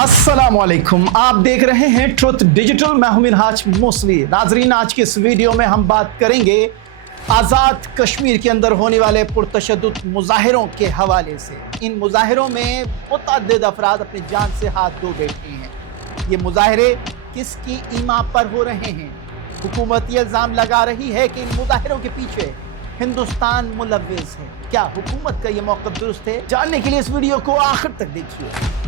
अस्सलामुअलैकुम, आप देख रहे हैं ट्रुथ डिजिटल। मैं हूं मिनहाज मोसली। नाजरीन, आज की इस वीडियो में हम बात करेंगे आज़ाद कश्मीर के अंदर होने वाले पुरतशद्दुद मुजाहिरों के हवाले से। इन मुजाहिरों में मुतअद्दिद अफराद अपनी जान से हाथ धो बैठे हैं। ये मुजाहिरे किसकी ईमा पर हो रहे हैं? हुकूमत ये इल्ज़ाम लगा रही है कि इन मुजाहिरों के पीछे हिंदुस्तान मुलव्विस है। क्या हुकूमत का ये मौक़िफ़ दुरुस्त है? जानने के लिए इस वीडियो को आखिर तक देखिए।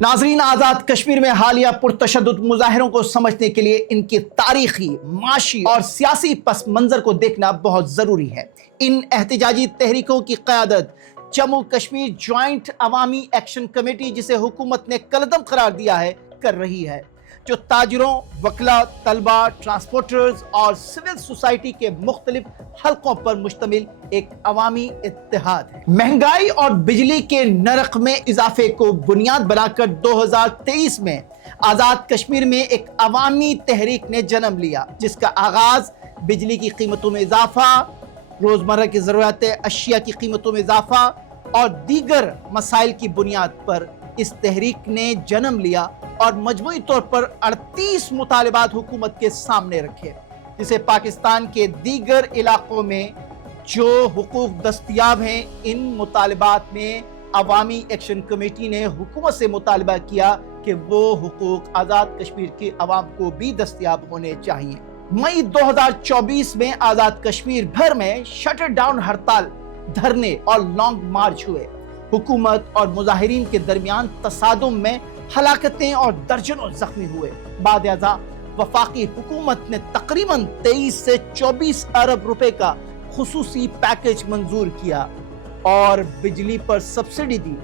नाज़रीन, आज़ाद कश्मीर में हालिया पुरतशद्दुद मुजाहिरों को समझने के लिए इनकी तारीखी, माशी और सियासी पस मंज़र को देखना बहुत ज़रूरी है। इन एहतिजाजी तहरीकों की क़यादत जम्मू कश्मीर जॉइंट अवामी एक्शन कमेटी, जिसे हुकूमत ने कलदम करार दिया है, कर रही है, जो ताजरों, वकला, तलबा, ट्रांसपोर्टर्स और सिविल सोसाइटी के मुख्तलिफ हलकों पर मुश्तमिल एक अवामी इत्तेहाद है। महंगाई और बिजली के नरक में इजाफे को बुनियाद बनाकर 2023 में आज़ाद कश्मीर में एक अवामी तहरीक ने जन्म लिया, जिसका आगाज बिजली की कीमतों में इजाफा, रोज़मर्रा की ज़रूरत अशिया की कीमतों में इजाफा और दीगर मसाइल की बुनियाद पर इस तहरीक ने जन्म लिया और मजमूई तौर पर 38 मुतालिबात हुकूमत के सामने रखे, जिसे पाकिस्तान के दीगर इलाकों में जो हुकूक दस्तयाब हैं, इन मुतालिबात में अवामी एक्शन कमेटी ने हुकूमत से मुतालबा किया कि वो हुकूक आज़ाद कश्मीर की अवाम को भी दस्तयाब होने चाहिए। मई 2024 में आज़ाद कश्मीर भर में शटर डाउन हड़ताल, धरने और लॉन्ग मार्च हुए। हुकूमत और मुजाहिरीन के दरमियान तसादुम में हलाकतें और दर्जनों जख्मी हुए। बाद अज़ा वफाकी हुकूमत ने तकरीबन 23 से 24 अरब रुपए का खुसूसी पैकेज मंजूर किया और बिजली पर सब्सिडी दी।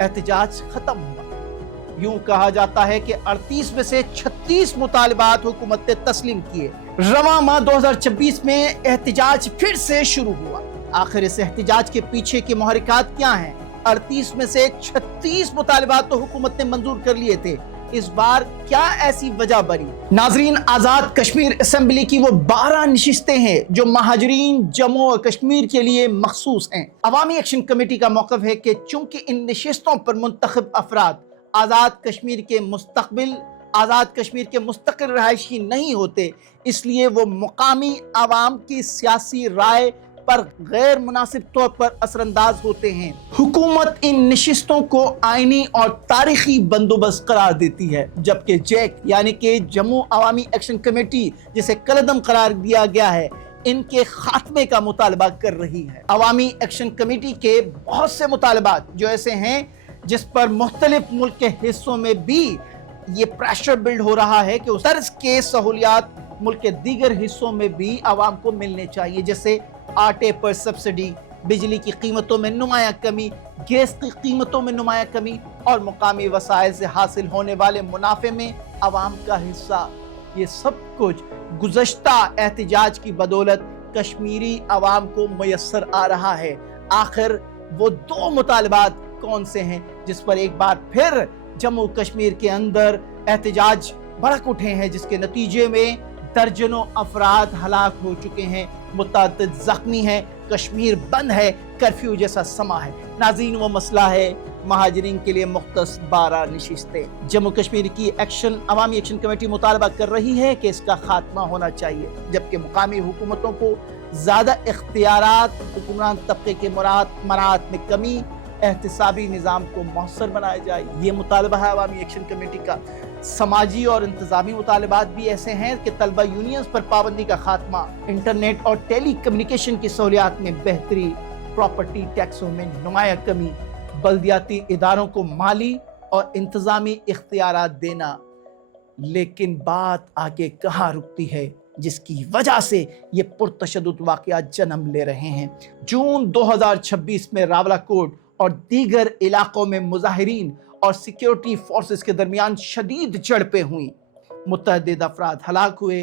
एहतजाज खत्म हुआ। यूं कहा जाता है कि 38 में से 36 मुतालिबात हुकूमत ने तस्लीम किए। रवां माह 2026 में एहतजाज फिर से शुरू हुआ। आखिर इस एहतजाज के पीछे के मुहर्रिकात क्या हैं? 38 में से 36 मुतालिबात तो हुकूमत ने मंजूर कर लिए थे। इस बार क्या ऐसी वजह बनी? नाजरीन, आज़ाद कश्मीर असेंबली की वो 12 नशिस्तें हैं जो महाजरीन जम्मू और कश्मीर के लिए मखसूस हैं। अवामी एक्शन कमेटी का मौक़िफ़ है कि चूंकि इन नशिस्तों पर मुंतखब अफराद आज़ाद कश्मीर के मुस्तक़बिल, आज़ाद कश्मीर के मुस्तकिल रहायशी नहीं होते, इसलिए वो मुकामी अवाम की सियासी राय पर गैर मुनासिब तौर पर असरअंदाज होते हैं। हुकूमत इन नशिस्तों को आईनी और तारीखी बंदोबस्त करार देती है, जबकि जैक यानी कि जम्मू अवामी एक्शन कमेटी, जिसे कलदम करार दिया गया है, इनके खात्मे का मुतालबा कर रही है। अवामी एक्शन कमेटी के बहुत से मुतालबात जो ऐसे हैं जिस पर मुख्तलिफ मुल्क के हिस्सों में भी ये प्रेशर बिल्ड हो रहा है कि उस तर्ज के सहूलियात मुल्क के दीगर हिस्सों में भी आवाम को मिलने चाहिए, जैसे आटे पर सब्सिडी, बिजली की कीमतों में नुमायां कमी, गैस की कीमतों में नुमायां कमी और मुकामी वसाइल से हासिल होने वाले मुनाफे में आवाम का हिस्सा। ये सब कुछ गुज़श्ता एहतजाज की बदौलत कश्मीरी आवाम को मुयस्सर आ रहा है। आखिर वो 2 मुतालिबात कौन से हैं जिस पर एक बार फिर जम्मू कश्मीर के अंदर एहतजाज भड़क उठे हैं, जिसके नतीजे में दर्जनों अफराद हलाक हो चुके हैं, मुतअद्दिद जख्मी हैं, कश्मीर बंद है, कर्फ्यू जैसा समा है। नाज़रीन, वो मसला है महाजरीन के लिए मुख्तस 12 नशिस्तें। जम्मू कश्मीर की अवामी एक्शन कमेटी मुतालबा कर रही है कि इसका खात्मा होना चाहिए, जबकि मुकामी हुकूमतों को ज़्यादा इख्तियारात, हुक्मरान तबके के मराहत में कमी, एहतिसाबी निज़ाम को मौसर बनाया जाए। ये मुतालबा है अवामी एक्शन कमेटी का। समाजी और इंतजामी मुतालिबात भी ऐसे हैं कि तलबा यूनियंस पर पाबंदी का खात्मा, इंटरनेट और टेली कम्युनिकेशन की सहूलियात में बेहतरी, प्रॉपर्टी टैक्सों में नुमायां कमी, बल्दियाती इदारों को माली और इंतजामी इख्तियारात देना। लेकिन बात आगे कहाँ रुकती है, जिसकी वजह से ये पुरतशद्दुद वाक़यात जन्म ले रहे हैं। जून 2026 में रावलाकोट और दीगर इलाकों में मुजाहिरीन और सिक्योरिटी फोर्सेस के दरमियान शदीद झड़पें हुई। मुतअद्दिद अफराद हलाक हुए,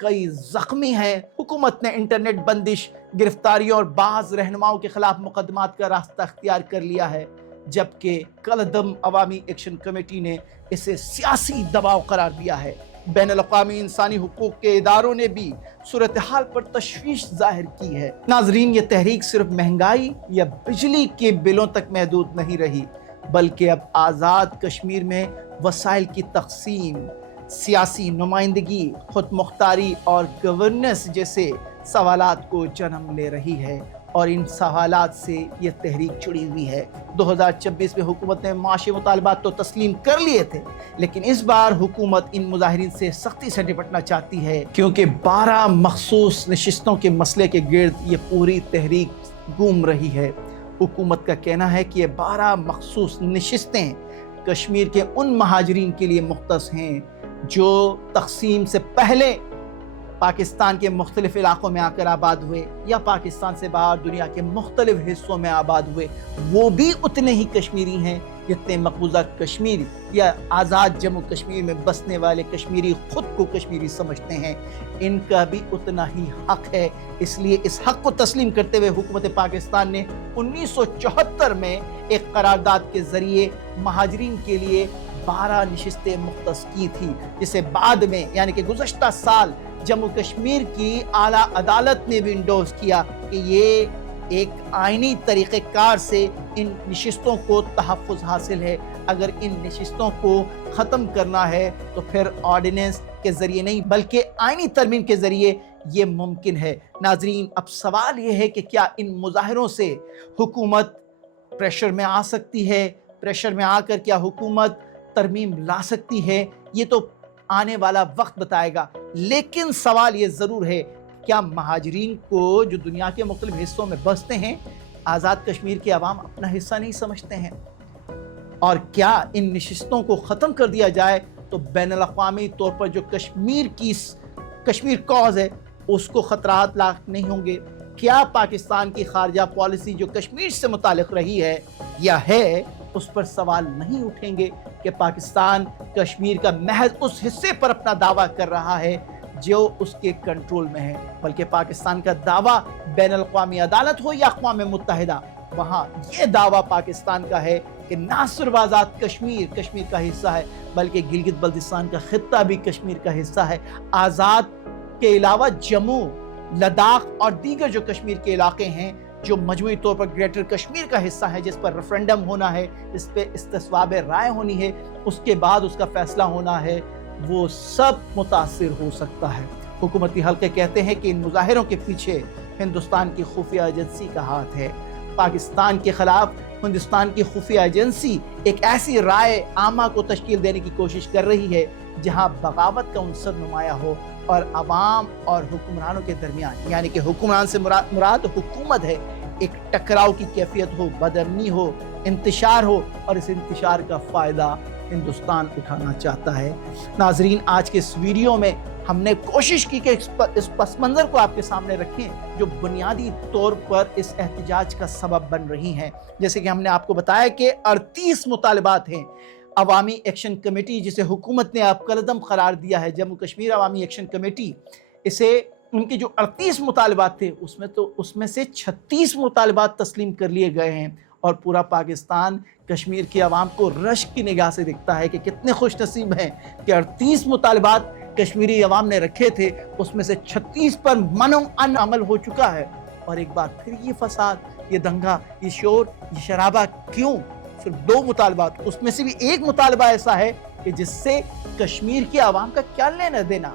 कई जख्मी हैं। हुकूमत ने इंटरनेट बंदिश, गिरफ्तारियों और बाज़ रहनुमाओं के खिलाफ मुकदमात का रास्ता अख्तियार कर लिया है, जबकि कलदम अवामी एक्शन कमेटी ने इसे सियासी दबाव करार दिया है। बैन अल-अक़वामी इंसानी हुकूक के इदारों ने भी सूरत हाल पर तशवीश जाहिर की है। नाजरीन, ये तहरीक सिर्फ महंगाई या बिजली के बिलों तक महदूद नहीं रही, बल्कि अब आज़ाद कश्मीर में वसाइल की तक़सीम, सियासी नुमाइंदगी, खुद मुख्तारी और गवर्नेंस जैसे सवालात को जन्म ले रही है, और इन सवालात से ये तहरीक जुड़ी हुई है। 2026 में हुकूमत ने माशी मुतालबात तो तस्लीम कर लिए थे, लेकिन इस बार हुकूमत इन मुजाहिरीन से सख्ती से निपटना चाहती है, क्योंकि 12 मखसूस नशिस्तों के मसले के गिर्द ये पूरी तहरीक घूम रही है। हुकूमत का कहना है कि ये 12 मखसूस नशिस्तें कश्मीर के उन महाजरीन के लिए मुख्तस हैं जो तक़सीम से पहले पाकिस्तान के मुख्तलिफ इलाकों में आकर आबाद हुए या पाकिस्तान से बाहर दुनिया के मुख्तलिफ हिस्सों में आबाद हुए। वो भी उतने ही कश्मीरी हैं जितने मकबूजा कश्मीर या आज़ाद जम्मू कश्मीर में बसने वाले कश्मीरी खुद को कश्मीरी समझते हैं। इनका भी उतना ही हक है। इसलिए इस हक को तस्लीम करते हुए हुकूमत पाकिस्तान ने 1974 में एक करारदाद के ज़रिए महाजरीन के लिए 12 नशिस्तें मुख्तस की थी, जिसे बाद में यानी कि गुज़श्ता साल जम्मू कश्मीर की आला अदालत ने भी इंडोर्स किया कि ये एक आईनी तरीक़ेकार से इन नशिस्तों को तहफ़्फ़ुज़ हासिल है। अगर इन नशिस्तों को ख़त्म करना है तो फिर ऑर्डिनेंस के ज़रिए नहीं बल्कि आईनी तरमीम के ज़रिए ये मुमकिन है। नाज़रीन, अब सवाल ये है कि क्या इन मुज़ाहिरों से हुकूमत प्रेशर में आ सकती है? प्रेशर में आकर क्या हुकूमत तरमीम ला सकती है? ये तो आने वाला वक्त बताएगा। लेकिन सवाल ये ज़रूर है, क्या महाजरीन को जो दुनिया के मुख्तलिफ हिस्सों में बसते हैं आज़ाद कश्मीर के अवाम अपना हिस्सा नहीं समझते हैं? और क्या इन नशिस्तों को ख़त्म कर दिया जाए तो बैन अल-अक़वामी तौर पर जो कश्मीर कॉज है उसको ख़तरात लाक नहीं होंगे? क्या पाकिस्तान की खारजा पॉलिसी जो कश्मीर से मुतालिक रही है या है उस पर सवाल नहीं उठेंगे कि पाकिस्तान कश्मीर का महज उस हिस्से पर अपना दावा कर रहा है जो उसके कंट्रोल में है, बल्कि पाकिस्तान का दावा बैन अल-अक़वामी अदालत हो या अक़वाम मुत्तहिदा, वहाँ ये दावा पाकिस्तान का है कि ना सिर्फ आज़ाद कश्मीर का हिस्सा है बल्कि गिलगित बल्तिस्तान का खित्ता भी कश्मीर का हिस्सा है। आज़ाद के अलावा जम्मू, लद्दाख और दीगर जो कश्मीर के इलाके हैं जो मजमूई तौर पर ग्रेटर कश्मीर का हिस्सा है, जिस पर रेफरेंडम होना है, जिस पे इस्तिस्वाब राय होनी है, उसके बाद उसका फैसला होना है, वो सब मुतासिर हो सकता है। हुकूमती हल्के कहते हैं कि इन मुजाहिरों के पीछे हिंदुस्तान की खुफिया एजेंसी का हाथ है। पाकिस्तान के खिलाफ हिंदुस्तान की खुफिया एजेंसी एक ऐसी राय आमा को तश्कील देने की कोशिश कर रही है जहां बगावत का उनसर नुमाया हो और अवाम और हुक्मरानों के दरमियान, यानी कि हुक्मरान से मुराद हुकूमत है, एक टकराव की कैफियत हो, बदअमनी हो, इंतशार हो, और इस इंतशार का फ़ायदा हिंदुस्तान उठाना चाहता है। नाजरीन, आज के इस वीडियो में हमने कोशिश की कि इस पस मंज़र को आपके सामने रखें जो बुनियादी तौर पर इस एहतजाज का सबब बन रही हैं। जैसे कि हमने आपको बताया कि 38 मुतालबात हैं। अवामी एक्शन कमेटी, जिसे हुकूमत ने अब कलदम करार दिया है, जम्मू कश्मीर अवामी एक्शन कमेटी, इसे उनके जो 38 मुतालबात थे उसमें से 36 मुतालबात तस्लीम कर लिए गए हैं, और पूरा पाकिस्तान कश्मीर की आवाम को रश्क की निगाह से देखता है कि कितने खुश नसीब हैं कि 38 मुतालबात कश्मीरी अवाम ने रखे थे, उसमें से 36 पर मनोअन अमल हो चुका है। और एक बार फिर ये फसाद, ये दंगा, ये शोर, ये शराबा क्यों? सिर्फ 2 मुतालबात, उसमें से भी एक मुतालबा ऐसा है कि जिससे कश्मीर की आवाम का क्या लेना देना,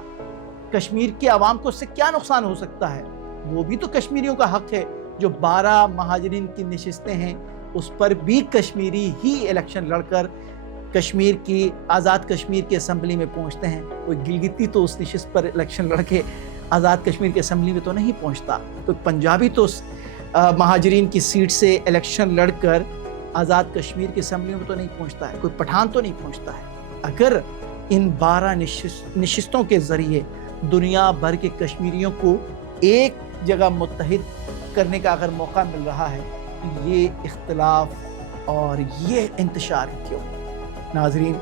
कश्मीर की आवाम को उससे क्या नुकसान हो सकता है? वो भी तो कश्मीरियों का हक है। जो 12 महाजरीन की नशिस्तें हैं उस पर भी कश्मीरी ही इलेक्शन लड़कर कश्मीर की आज़ाद कश्मीर की असम्बली में पहुंचते हैं। कोई गिलगिती तो उस नशिस्त पर इलेक्शन लड़के आज़ाद कश्मीर की असम्बली में तो नहीं पहुंचता, तो पंजाबी तो महाजरीन की सीट से इलेक्शन लड़कर आज़ाद कश्मीर की असम्बली में तो नहीं पहुंचता है, कोई पठान तो नहीं पहुंचता है। अगर इन 12 नशिस्तों के ज़रिए दुनिया भर के कश्मीरियों को एक जगह मुत्तहिद करने का अगर मौका मिल रहा है, ये इख्तिलाफ और ये इंतशार क्यों? नाजरीन,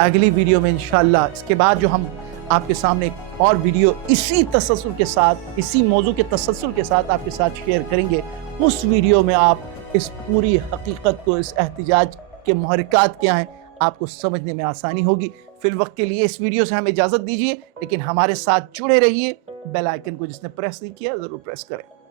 अगली वीडियो में इंशाअल्लाह इसके बाद जो हम आपके सामने एक और वीडियो इसी तसल्सल के साथ, इसी मौजू के तसल्सल के साथ आपके साथ शेयर करेंगे। उस वीडियो में आप इस पूरी हकीकत को, इस एहतिजाज के मुहर्रिकात क्या हैं, آپ کو سمجھنے میں آسانی ہوگی۔ فی الوقت کے لیے اس ویڈیو سے ہمیں اجازت دیجیے، لیکن ہمارے ساتھ جڑے رہیے۔ بیل آئیکن کو جس نے پریس نہیں کیا ضرور پریس کریں۔